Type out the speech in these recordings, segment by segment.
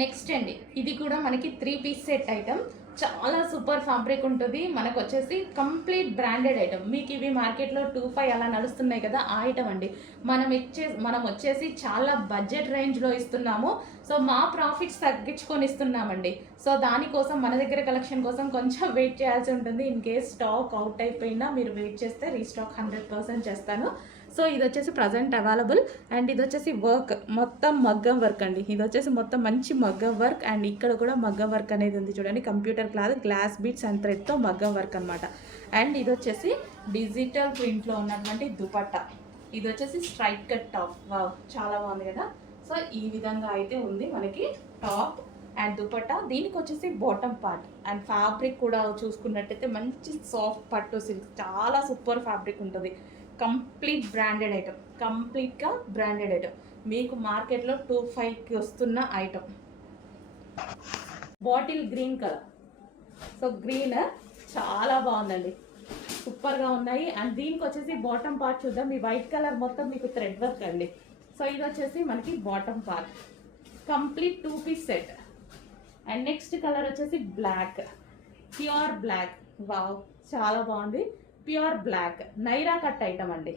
Next అండి, ఇది కూడా మనకి 3 పీస్ సెట్ ఐటమ్. చాలా సూపర్ ఫ్యాబ్రిక్ ఉంటుంది. మనకు వచ్చేసి కంప్లీట్ బ్రాండెడ్ ఐటమ్. మీకు ఇవి మార్కెట్లో 2,500 అలా నడుస్తున్నాయి కదా, ఆ ఐటమ్ అండి. మనం వచ్చేసి చాలా బడ్జెట్ రేంజ్లో ఇస్తున్నాము. సో మా ప్రాఫిట్స్ తగ్గించుకొని ఇస్తున్నామండి. సో దానికోసం మన దగ్గర కలెక్షన్ కోసం కొంచెం వెయిట్ చేయాల్సి ఉంటుంది. ఇన్ కేస్ స్టాక్ అవుట్ అయిపోయినా మీరు వెయిట్ చేస్తే రీస్టాక్ 100% చేస్తాను. సో ఇది వచ్చేసి ప్రజెంట్ అవైలబుల్. అండ్ ఇది వచ్చేసి వర్క్, మొత్తం మగ్గం వర్క్ అండి. ఇది వచ్చేసి మొత్తం మంచి మగ్గం వర్క్. అండ్ ఇక్కడ కూడా మగ్గం వర్క్ అనేది ఉంది చూడండి. Computer cloth, glass beads and థ్రెడ్తో మగ్గం వర్క్ అనమాట. అండ్ ఇది వచ్చేసి డిజిటల్ ప్రింట్లో ఉన్నటువంటి దుపట్టా. ఇది వచ్చేసి స్ట్రైట్ కట్ టాప్. వావ్, చాలా బాగుంది కదా. సో ఈ విధంగా అయితే ఉంది మనకి టాప్ అండ్ దుపట్టా. దీనికి వచ్చేసి బాటమ్ పార్ట్ అండ్ ఫ్యాబ్రిక్ కూడా చూసుకున్నట్టయితే మంచి సాఫ్ట్ పట్టు సిల్క్, చాలా సూపర్ ఫ్యాబ్రిక్ ఉంటుంది. కంప్లీట్ బ్రాండెడ్ ఐటమ్, కంప్లీట్గా బ్రాండెడ్ ఐటమ్. మీకు మార్కెట్లో 2,500కి వస్తున్న item. Bottle green colour. So green చాలా బాగుందండి, సూపర్గా ఉన్నాయి. అండ్ దీనికి వచ్చేసి బాటమ్ పార్ట్ చూద్దాం. ఈ వైట్ కలర్ మొత్తం మీకు థ్రెడ్ వర్క్ అండి. సో ఇది వచ్చేసి మనకి bottom part, complete 2 piece set. And next colour వచ్చేసి బ్లాక్, ప్యూర్ బ్లాక్. వావ్, చాలా బాగుంది. Pure black Naira cut item అండి.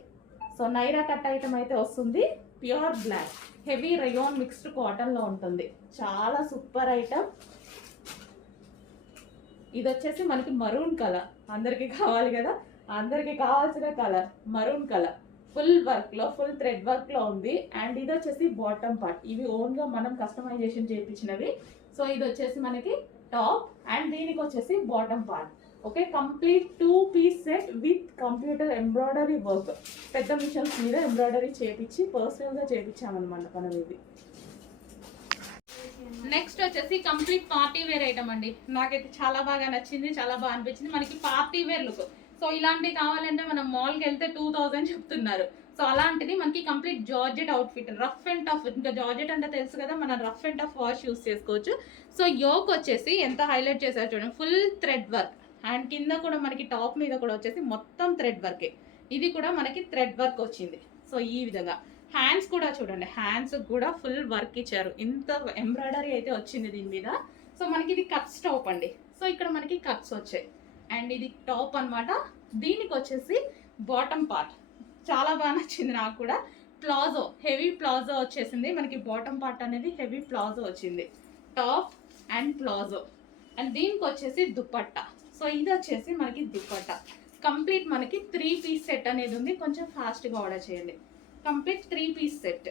సో నైరా కట్ ఐటమ్ అయితే వస్తుంది. Pure black, heavy rayon mixed కాటన్లో ఉంటుంది. చాలా సూపర్ ఐటమ్. ఇది వచ్చేసి మనకి మరూన్ కలర్, అందరికీ కావాలి కదా, అందరికీ కావాల్సిన కలర్ మరూన్ కలర్. ఫుల్ వర్క్లో, ఫుల్ థ్రెడ్ వర్క్లో ఉంది. అండ్ ఇది వచ్చేసి బాటమ్ పార్ట్. ఇవి ఓన్గా మనం కస్టమైజేషన్ చేయించినవి. సో ఇది వచ్చేసి మనకి టాప్ అండ్ దీనికి వచ్చేసి bottom part. Okay, complete 2 piece set with computer embroidery work. పెద్ద మిషన్స్ మీద ఎంబ్రాయిడరీ చేపించి పర్సనల్గా చేపించామన్నమాట మనం ఇది. నెక్స్ట్ వచ్చేసి కంప్లీట్ పార్టీ వేర్ ఐటమ్ అండి. నాకైతే చాలా బాగా నచ్చింది, చాలా బాగా అనిపించింది. మనకి పార్టీ వేర్ లుక్. సో ఇలాంటివి కావాలంటే మనం మాల్కి వెళ్తే 2,000 చెప్తున్నారు. సో అలాంటిది మనకి complete georgette outfit, rough and tough. ఇంకా జార్జెట్ అంటే తెలుసు కదా, మనం rough and tough wash use చేసుకోవచ్చు. సో యోక్ వచ్చేసి ఎంత హైలైట్ చేశారు చూడండి, ఫుల్ థ్రెడ్ వర్క్. అండ్ కింద కూడా మనకి టాప్ మీద కూడా వచ్చేసి మొత్తం థ్రెడ్ వర్కే. ఇది కూడా మనకి థ్రెడ్ వర్క్ వచ్చింది. సో ఈ విధంగా హ్యాండ్స్ కూడా చూడండి, హ్యాండ్స్ కూడా ఫుల్ వర్క్ ఇచ్చారు. ఇంత ఎంబ్రాయిడరీ అయితే వచ్చింది దీని మీద. సో మనకి ఇది కట్స్ టాప్ అండి. సో ఇక్కడ మనకి కట్స్ వచ్చాయి. అండ్ ఇది టాప్ అనమాట. దీనికి వచ్చేసి బాటమ్ పార్ట్ చాలా బాగా నచ్చింది నాకు కూడా. ప్లాజో, హెవీ ప్లాజో వచ్చేసింది మనకి. బాటమ్ పార్ట్ అనేది హెవీ ప్లాజో వచ్చింది, టాప్ అండ్ ప్లాజో. అండ్ దీనికి వచ్చేసి దుపట్టా. సో ఇది వచ్చేసి మనకి దుపట్టా. కంప్లీట్ మనకి 3 పీస్ సెట్ అనేది ఉంది. కొంచెం ఫాస్ట్గా ఆర్డర్ చేయండి. Complete 3 piece set.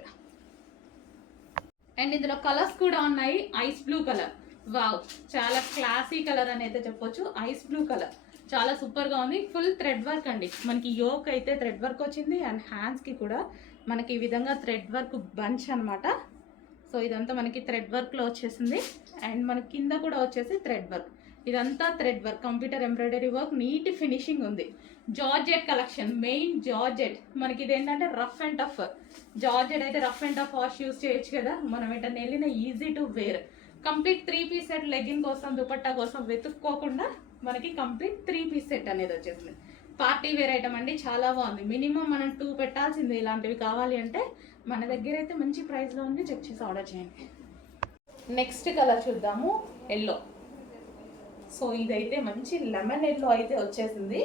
అండ్ ఇందులో కలర్స్ కూడా ఉన్నాయి. ఐస్ బ్లూ కలర్, వావ్, చాలా క్లాసీ కలర్ అని అయితే చెప్పొచ్చు. ఐస్ బ్లూ కలర్ చాలా సూపర్గా ఉంది. ఫుల్ థ్రెడ్ వర్క్ అండి. మనకి యోక్ అయితే థ్రెడ్ వర్క్ వచ్చింది. అండ్ హ్యాండ్స్కి కూడా మనకి ఈ విధంగా థ్రెడ్ వర్క్ బంచ్ అనమాట. సో ఇదంతా మనకి థ్రెడ్ వర్క్లో వచ్చేసింది. అండ్ మనకి కింద కూడా వచ్చేసి థ్రెడ్ వర్క్. ఇదంతా thread work, computer embroidery work, neat finishing ఉంది. Georgette collection, main georgette. మనకి ఇది ఏంటంటే రఫ్ అండ్ టఫ్. జార్జెట్ అయితే rough and tough wash use చేయొచ్చు కదా, మనం ఏంటంటే వెళ్ళిన easy to wear. Complete 3 piece set, legging కోసం దుపట్టా కోసం వెతుక్కోకుండా మనకి కంప్లీట్ 3 పీస్ సెట్ అనేది వచ్చేసింది. పార్టీ వేర్ ఐటమ్ అండి, చాలా బాగుంది. మినిమం మనం 2 పెట్టాల్సిందే ఇలాంటివి కావాలి అంటే. మన దగ్గర అయితే మంచి ప్రైస్లో ఉంది, చెక్ చేసి ఆర్డర్ చేయండి. నెక్స్ట్ కలర్ చూద్దాము, ఎల్లో. సో ఇదైతే మంచి లెమన్ ఎల్లో అయితే వచ్చేసింది.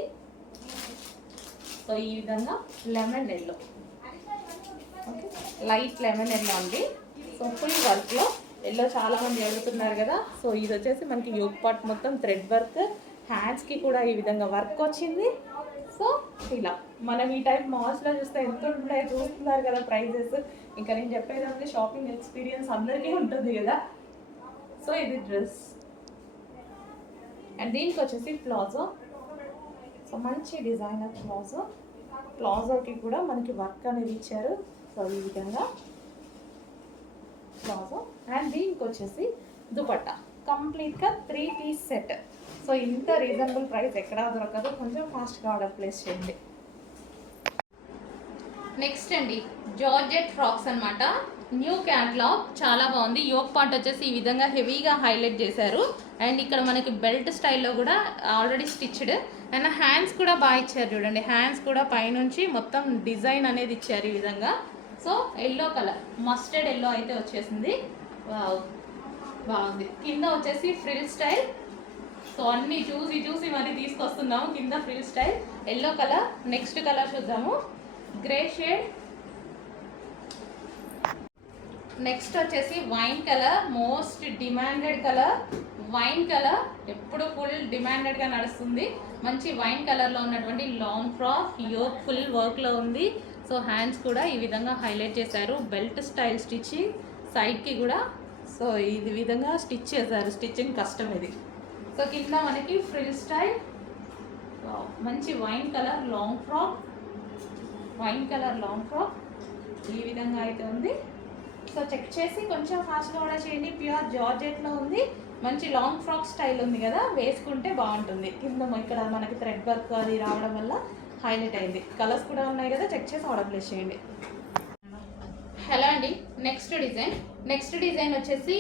సో ఈ విధంగా lemon yellow, okay, light lemon yellow అండి. సో ఫుల్ వర్క్లో ఎల్లో చాలా మంది అడుగుతున్నారు కదా. సో ఇది వచ్చేసి మనకి యోక్ పార్ట్ మొత్తం థ్రెడ్ వర్క్, హ్యాండ్స్కి కూడా ఈ విధంగా వర్క్ వచ్చింది. సో ఇలా మనం ఈ టైప్ మాల్స్లో చూస్తే ఎంత ఉంటాయో చూస్తున్నారు కదా ప్రైజెస్. ఇంకా నేను చెప్పేదంటే షాపింగ్ ఎక్స్పీరియన్స్ అందరికీ ఉంటుంది కదా. సో ఇది డ్రెస్. అండ్ దీనికి వచ్చేసి ప్లాజో. సో మంచి డిజైనర్ ప్లాజో. ప్లాజోకి కూడా మనకి వర్క్ అనేది ఇచ్చారు. సో ఈ విధంగా ప్లాజో. అండ్ దీనికి వచ్చేసి దుపట్టా, కంప్లీట్గా 3 పీస్ సెట్. సో ఇంత రీజనబుల్ ప్రైస్ ఎక్కడా దొరకదు. కొంచెం ఫాస్ట్గా ఆర్డర్ ప్లేస్ చేయండి. నెక్స్ట్ అండి, జార్జెట్ ఫ్రాక్స్ అనమాట. న్యూ క్యాట్లాగ్, చాలా బాగుంది. యోక్ పార్ట్ వచ్చేసి ఈ విధంగా హెవీగా హైలైట్ చేశారు. అండ్ ఇక్కడ మనకి బెల్ట్ స్టైల్లో కూడా ఆల్రెడీ స్టిచ్డ్. అండ్ హ్యాండ్స్ కూడా బాగా ఇచ్చారు చూడండి. హ్యాండ్స్ కూడా పైనుంచి మొత్తం డిజైన్ అనేది ఇచ్చారు ఈ విధంగా. So yellow colour, mustard yellow అయితే వచ్చేసింది. బాగుంది. కింద వచ్చేసి ఫ్రిల్ స్టైల్. సో అన్ని చూసి చూసి మరి తీసుకొస్తున్నాము. కింద frill style yellow colour. Next colour చూద్దాము, గ్రే షేడ్. నెక్స్ట్ వచ్చేసి wine colour, most demanded colour. Wine colour ఎప్పుడు ఫుల్ డిమాండెడ్గా నడుస్తుంది. మంచి వైన్ కలర్లో ఉన్నటువంటి లాంగ్ ఫ్రాక్, యోక్ ఫుల్ వర్క్లో ఉంది. సో హ్యాండ్స్ కూడా ఈ విధంగా హైలైట్ చేశారు. బెల్ట్ స్టైల్ స్టిచ్చింగ్, సైడ్కి కూడా సో ఈ విధంగా స్టిచ్ చేశారు. స్టిచ్చింగ్ కష్టం ఇది. సో కింద మనకి ఫ్రిల్ స్టైల్, మంచి wine colour long frock. Wine colour long frock ఈ విధంగా అయితే ఉంది. సో చెక్ చేసి కొంచెం ఫాస్ట్గా ఆర్డర్ చేయండి. ప్యూర్ జార్జెట్లో ఉంది. మంచి లాంగ్ ఫ్రాక్ స్టైల్ ఉంది కదా, వేసుకుంటే బాగుంటుంది. కింద ఇక్కడ మనకి థ్రెడ్ వర్క్ అది రావడం వల్ల హైలైట్ అయింది. కలర్స్ కూడా ఉన్నాయి కదా, చెక్ చేసి ఆర్డర్ ప్లేస్ చేయండి. హలో అండి, నెక్స్ట్ డిజైన్ వచ్చేసి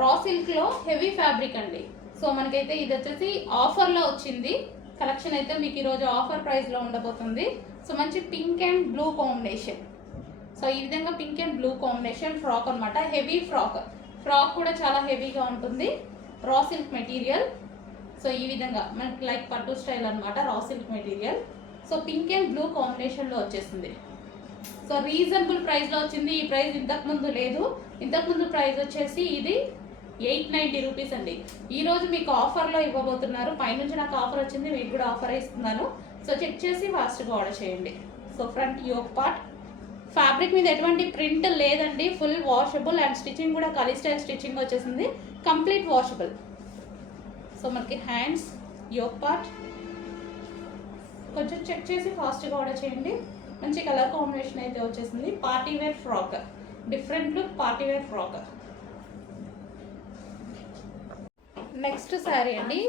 రా సిల్క్లో హెవీ ఫ్యాబ్రిక్ అండి. సో మనకైతే ఇది వచ్చేసి ఆఫర్లో వచ్చింది కలెక్షన్. అయితే మీకు ఈరోజు ఆఫర్ ప్రైస్లో ఉండబోతుంది. సో మంచి pink and blue combination. So ఈ విధంగా pink and blue combination frock అనమాట. హెవీ ఫ్రాక్ కూడా చాలా హెవీగా ఉంటుంది. Raw silk material. సో ఈ విధంగా మనకి లైక్ పట్టు స్టైల్ అనమాట, raw silk material. So pink and blue కాంబినేషన్లో వచ్చేసింది. సో రీజనబుల్ ప్రైస్లో వచ్చింది. ఈ ప్రైస్ ఇంతకుముందు లేదు. ఇంతకుముందు ప్రైస్ వచ్చేసి ఇది 890 రూపీస్ అండి. ఈరోజు మీకు ఆఫర్లో ఇవ్వబోతున్నారు. పైనుంచి నాకు ఆఫర్ వచ్చింది, మీకు కూడా ఆఫర్ ఇస్తున్నాను. సో చెక్ చేసి ఫాస్ట్గా ఆర్డర్ చేయండి. So front yoke part, fabric మీద ఎటువంటి ప్రింట్ లేదండి. ఫుల్ వాషబుల్ అండ్ స్టిచ్చింగ్ కూడా కలీ స్టైల్ స్టిచ్చింగ్ వచ్చేసింది. Complete washable. సో మనకి హ్యాండ్స్, యోక్ పార్ట్ కొంచెం చెక్ చేసి ఫాస్ట్గా ఆర్డర్ చేయండి. మంచి కలర్ కాంబినేషన్ అయితే వచ్చేసింది. Party wear frock, different look party wear frock. Next sari అండి,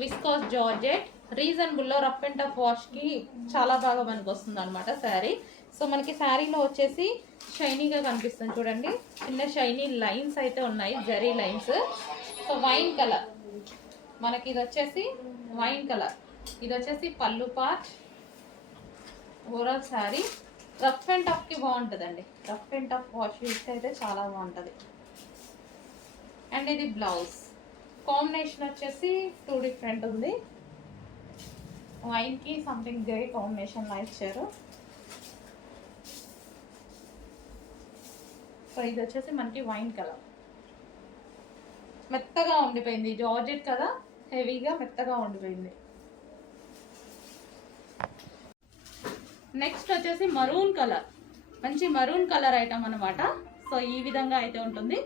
విస్కాస్ జార్జెట్. రీజనబుల్లో రఫ్ అండ్ టఫ్ వాష్కి చాలా బాగా మనకు వస్తుంది అనమాట శారీ. సో మనకి శారీలో వచ్చేసి షైనీగా కనిపిస్తుంది చూడండి. చిన్న షైనీ లైన్స్ అయితే ఉన్నాయి, zari lines. So wine colour మనకి ఇది వచ్చేసి వైన్ కలర్. ఇది వచ్చేసి pallu part. Overall sari rough and టఫ్కి బాగుంటుందండి. రఫ్ అండ్ టఫ్ వాష్ చేస్తే అయితే చాలా బాగుంటుంది. అండ్ ఇది బ్లౌజ్. కాంబినేషన్ వచ్చేసి 2 డిఫరెంట్ ఉంది. వైన్కి సంథింగ్ గ్రే కాంబినేషన్లో ఇచ్చారు. సో ఇది వచ్చేసి మనకి వైన్ కలర్. మెత్తగా ఉండిపోయింది, జార్జెట్ కదా, హెవీగా మెత్తగా ఉండిపోయింది. నెక్స్ట్ వచ్చేసి మరూన్ కలర్. మంచి మరూన్ కలర్ ఐటమ్ అనమాట. సో ఈ విధంగా అయితే ఉంటుంది.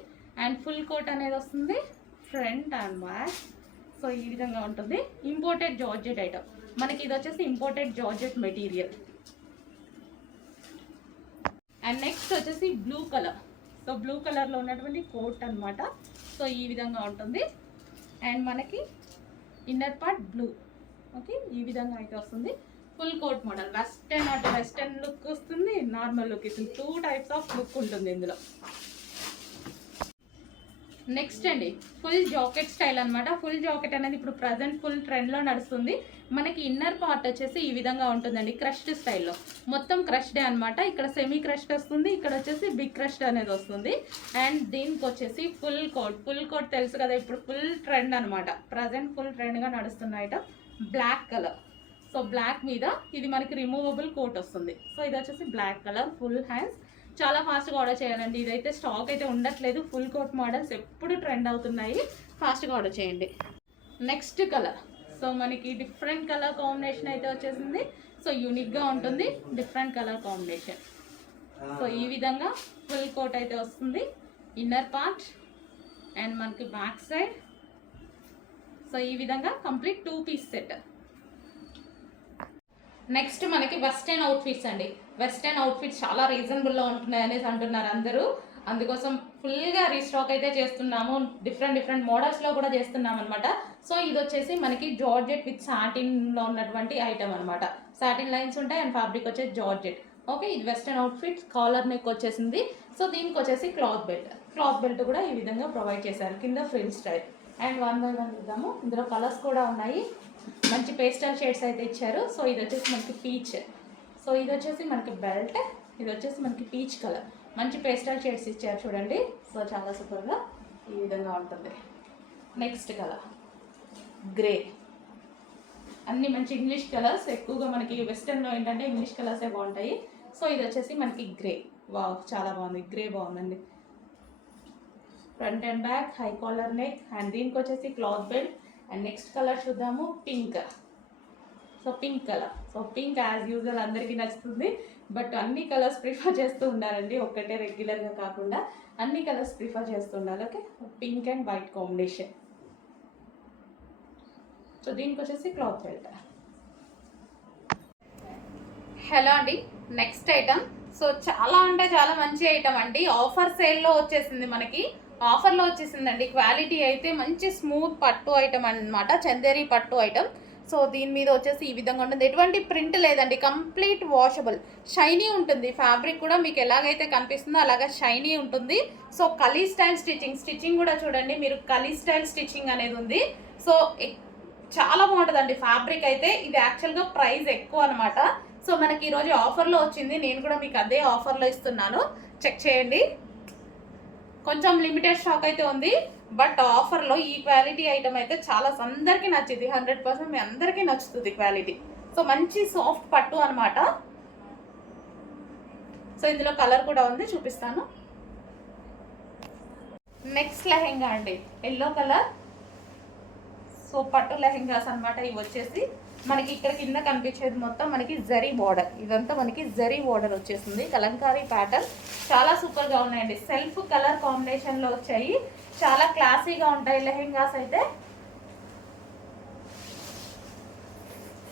అండ్ ఫుల్ కోట్ అనేది వస్తుంది, ఫ్రంట్ అండ్ బ్యాక్. సో ఈ విధంగా ఉంటుంది. ఇంపోర్టెడ్ జార్జెట్ ఐటమ్ మనకి. ఇది వచ్చేసి imported georgette material. And next వచ్చేసి బ్లూ కలర్. సో బ్లూ కలర్లో ఉన్నటువంటి కోట్ అనమాట. సో ఈ విధంగా ఉంటుంది. అండ్ మనకి ఇన్నర్ పార్ట్ బ్లూ. ఓకే, ఈ విధంగా అయితే వస్తుంది. Full coat model. Western look వస్తుంది, నార్మల్ లుక్ ఇస్తుంది. 2 టైప్స్ ఆఫ్ లుక్ ఉంటుంది ఇందులో. నెక్స్ట్ అండి, ఫుల్ జాకెట్ స్టైల్ అనమాట. ఫుల్ జాకెట్ అనేది ఇప్పుడు ప్రజెంట్ ఫుల్ ట్రెండ్లో నడుస్తుంది. మనకి ఇన్నర్ పార్ట్ వచ్చేసి ఈ విధంగా ఉంటుందండి, క్రష్డ్ స్టైల్లో. మొత్తం క్రష్డే అనమాట. ఇక్కడ సెమీ క్రష్డ్ వస్తుంది, ఇక్కడ వచ్చేసి బిగ్ క్రష్డ్ అనేది వస్తుంది. అండ్ దీనికి వచ్చేసి ఫుల్ కోట్ తెలుసు కదా, ఇప్పుడు ఫుల్ ట్రెండ్ అనమాట. ప్రజెంట్ ఫుల్ ట్రెండ్గా నడుస్తున్న item black colour. So black మీద ఇది మనకి రిమూవబుల్ కోట్ వస్తుంది. సో ఇది వచ్చేసి బ్లాక్ కలర్, ఫుల్ హ్యాండ్స్. చాలా ఫాస్ట్గా ఆర్డర్ చేయాలండి. ఇదైతే స్టాక్ అయితే ఉండట్లేదు. ఫుల్ కోట్ మోడల్స్ ఎప్పుడు ట్రెండ్ అవుతున్నాయి, ఫాస్ట్గా ఆర్డర్ చేయండి. Next colour. సో మనకి డిఫరెంట్ కలర్ కాంబినేషన్ అయితే వచ్చేసింది. సో యూనిక్గా ఉంటుంది, డిఫరెంట్ కలర్ కాంబినేషన్. సో ఈ విధంగా ఫుల్ కోట్ అయితే వస్తుంది. ఇన్నర్ పార్ట్ అండ్ మనకి బ్యాక్ సైడ్. సో ఈ విధంగా కంప్లీట్ 2 పీస్ సెట్. నెక్స్ట్ మనకి వెస్టర్న్ అవుట్ఫిట్స్ అండి. వెస్టర్న్ అవుట్ఫిట్స్ చాలా రీజనబుల్లో ఉంటున్నాయి అనేసి అంటున్నారు అందరూ. అందుకోసం ఫుల్గా రీస్టాక్ అయితే చేస్తున్నాము. డిఫరెంట్ మోడల్స్లో కూడా చేస్తున్నాం అనమాట. సో ఇది వచ్చేసి మనకి జార్జెట్ విత్ సాటిన్లో ఉన్నటువంటి ఐటమ్ అనమాట. సాటిన్ లైన్స్ ఉంటాయి అండ్ ఫ్యాబ్రిక్ వచ్చేసి జార్జెట్. ఓకే, ఇది వెస్టర్న్ అవుట్ఫిట్. కాలర్ నెక్ వచ్చేసింది. సో దీనికి వచ్చేసి క్లాత్ బెల్ట్ కూడా ఈ విధంగా ప్రొవైడ్ చేశారు. కింద ఫ్రిల్ స్టైల్. అండ్ 1 by 1 చూద్దాము. ఇందులో కలర్స్ కూడా ఉన్నాయి. మంచి పేస్టల్ షేడ్స్ అయితే ఇచ్చారు. సో ఇది వచ్చేసి మనకి పీచ్. సో ఇది వచ్చేసి మనకి బెల్ట్. ఇది వచ్చేసి మనకి పీచ్ కలర్. మంచి పేస్టల్ షేడ్స్ ఇచ్చారు చూడండి. సో చాలా సూపర్గా. ఈ విధంగా ఉంటుంది. Next colour grey. అన్ని మంచి ఇంగ్లీష్ కలర్స్, ఎక్కువగా మనకి వెస్టర్న్లో ఏంటంటే ఇంగ్లీష్ కలర్సే బాగుంటాయి. సో ఇది వచ్చేసి మనకి గ్రే. వావ్, చాలా బాగుంది, గ్రే బాగుందండి. Front and back, high collar neck, and దీనికి వచ్చేసి cloth belt. And next colour చూద్దాము, pink. So pink colour. So pink as usual అందరికీ నచ్చుతుంది, బట్ అన్ని కలర్స్ ప్రిఫర్ చేస్తూ ఉండాలండి, ఒక్కటే రెగ్యులర్గా కాకుండా అన్ని కలర్స్ ప్రిఫర్ చేస్తూ ఉండాలి. Okay, pink and white combination. So దీనికి వచ్చేసి క్లాత్ బెల్ట్. హలో అండి, నెక్స్ట్ ఐటమ్. సో చాలా అంటే చాలా మంచి ఐటమ్ అండి. ఆఫర్ సేల్లో వచ్చేసింది, మనకి ఆఫర్లో వచ్చేసిందండి. క్వాలిటీ అయితే మంచి స్మూత్ పట్టు ఐటమ్ అనమాట, చందేరి పట్టు ఐటమ్. సో దీని మీద వచ్చేసి ఈ విధంగా ఉంటుంది, ఎటువంటి ప్రింట్ లేదండి, కంప్లీట్ వాషబుల్, షైనీ ఉంటుంది. ఫ్యాబ్రిక్ కూడా మీకు ఎలాగైతే కనిపిస్తుందో అలాగా షైనీ ఉంటుంది. సో కలీ స్టైల్ స్టిచ్చింగ్ కూడా చూడండి మీరు, కలీ స్టైల్ స్టిచ్చింగ్ అనేది ఉంది. సో చాలా బాగుంటుందండి ఫ్యాబ్రిక్ అయితే. ఇది యాక్చువల్గా ప్రైస్ ఎక్కువ అనమాట. సో మనకి ఈరోజు ఆఫర్లో వచ్చింది, నేను కూడా మీకు అదే ఆఫర్లో ఇస్తున్నాను, చెక్ చేయండి. కొంచెం లిమిటెడ్ స్టాక్ అయితే ఉంది, బట్ ఆఫర్లో ఈ క్వాలిటీ ఐటమ్ అయితే చాలా అందరికీ నచ్చింది, 100% మీ అందరికీ నచ్చుతుంది క్వాలిటీ. సో మంచి సాఫ్ట్ పట్టు అనమాట. సో ఇందులో కలర్ కూడా ఉంది, చూపిస్తాను. నెక్స్ట్ లెహెంగా అండి, ఎల్లో కలర్. సో పట్టు లెహెంగాస్ అనమాట ఇవి వచ్చేసి. మనకి ఇక్కడ కింద కనిపించేది మొత్తం మనకి జరీ బార్డర్, ఇదంతా మనకి జరీ బార్డర్ వచ్చేసింది, కలంకారీ ప్యాటర్న్. చాలా సూపర్గా ఉన్నాయండి, సెల్ఫ్ కలర్ కాంబినేషన్లో వచ్చాయి, చాలా క్లాసీగా ఉంటాయి లెహెంగాస్ అయితే.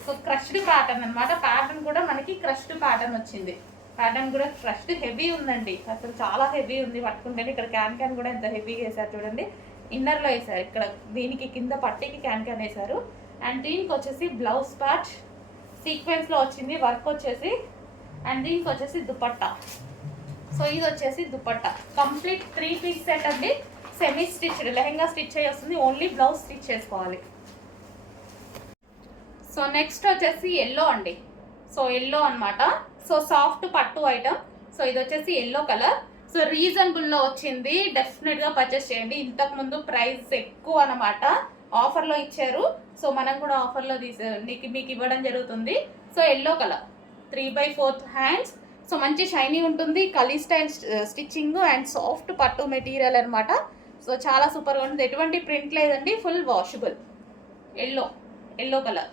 సో క్రష్డ్ ప్యాటర్న్ అనమాట, ప్యాటర్న్ కూడా మనకి క్రష్డ్ ప్యాటర్న్ వచ్చింది. ప్యాటర్న్ కూడా క్రష్డ్ హెవీ ఉందండి, అసలు చాలా హెవీ ఉంది పట్టుకుంటే. ఇక్కడ క్యాన్ కూడా ఎంత హెవీగా వేసారు చూడండి, ఇన్నర్లో వేసారు, ఇక్కడ దీనికి కింద పట్టీకి క్యాన్ వేసారు. అండ్ దీనికి వచ్చేసి బ్లౌజ్ పార్ట్ సీక్వెన్స్లో వచ్చింది, వర్క్ వచ్చేసి. అండ్ దీనికి వచ్చేసి దుపట్టా. సో ఇది వచ్చేసి దుపట్టా, కంప్లీట్ 3 పీస్ సెట్ అండి, సెమీ స్టిచ్డ్. లెహెంగా స్టిచ్ అయ్యి వస్తుంది, ఓన్లీ బ్లౌజ్ స్టిచ్ చేసుకోవాలి. సో నెక్స్ట్ వచ్చేసి ఎల్లో అండి. సో ఎల్లో అనమాట, సో సాఫ్ట్ పట్టు ఐటమ్. సో ఇది వచ్చేసి ఎల్లో కలర్. సో రీజనబుల్లో వచ్చింది, డెఫినెట్గా పర్చేస్ చేయండి. ఇంతకుముందు ప్రైస్ ఎక్కువ అనమాట, ఆఫర్లో ఇచ్చారు. సో మనం కూడా ఆఫర్లో మీకు ఇవ్వడం జరుగుతుంది. So yellow colour, 3/4 hands. So మంచి షైనీ ఉంటుంది, కలీ స్టైల్ స్టిచ్చింగ్ అండ్ సాఫ్ట్ పట్టు మెటీరియల్ అనమాట. సో చాలా సూపర్గా ఉంటుంది, ఎటువంటి ప్రింట్ లేదండి, full washable. Yellow colour.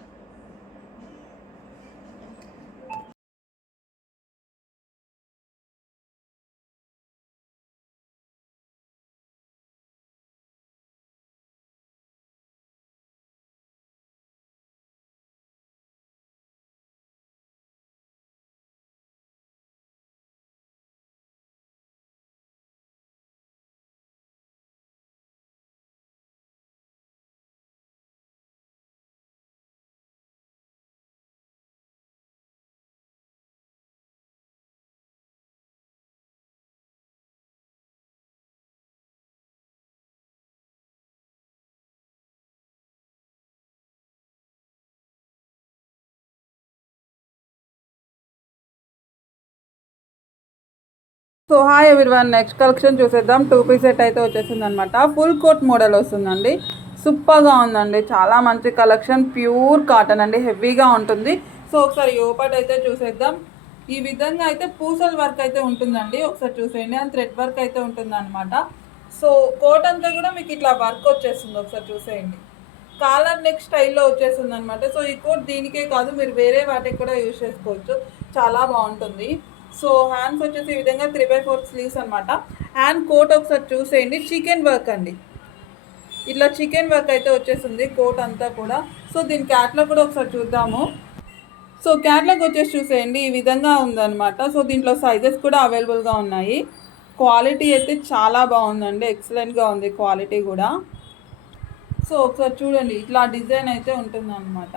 So hi everyone, next collection చూసేద్దాం. 2 పీస్ సెట్ అయితే వచ్చేసింది అనమాట, ఫుల్ కోట్ మోడల్ వస్తుందండి. సూపర్గా ఉందండి, చాలా మంచి కలెక్షన్, ప్యూర్ కాటన్ అండి, హెవీగా ఉంటుంది. సో ఒకసారి ఓపెన్ అయితే చూసేద్దాం. ఈ విధంగా అయితే పూసల వర్క్ అయితే ఉంటుందండి, ఒకసారి చూసేయండి. అండ్ థ్రెడ్ వర్క్ అయితే ఉంటుంది అనమాట. సో కోట్ అంతా కూడా మీకు ఇట్లా వర్క్ వచ్చేస్తుంది, ఒకసారి చూసేయండి. కాలర్ నెక్ స్టైల్లో వచ్చేస్తుంది అనమాట. సో ఈ కోట్ దీనికే కాదు, మీరు వేరే వాటికి కూడా యూజ్ చేసుకోవచ్చు, చాలా బాగుంటుంది. సో హ్యాండ్స్ వచ్చేసి ఈ విధంగా 3/4 స్లీవ్స్ అనమాట. హ్యాండ్ కోట్ ఒకసారి చూసేయండి, చికెన్ వర్క్ అండి, ఇట్లా చికెన్ వర్క్ అయితే వచ్చేసింది కోట్ అంతా కూడా. సో దీని క్యాట్లాగ్ కూడా ఒకసారి చూద్దాము. సో క్యాట్లాగ్ వచ్చేసి చూసేయండి, ఈ విధంగా ఉందన్నమాట. సో దీంట్లో సైజెస్ కూడా అవైలబుల్గా ఉన్నాయి. క్వాలిటీ అయితే చాలా బాగుందండి, ఎక్సలెంట్గా ఉంది క్వాలిటీ కూడా. సో ఒకసారి చూడండి, ఇట్లా డిజైన్ అయితే ఉంటుందన్నమాట.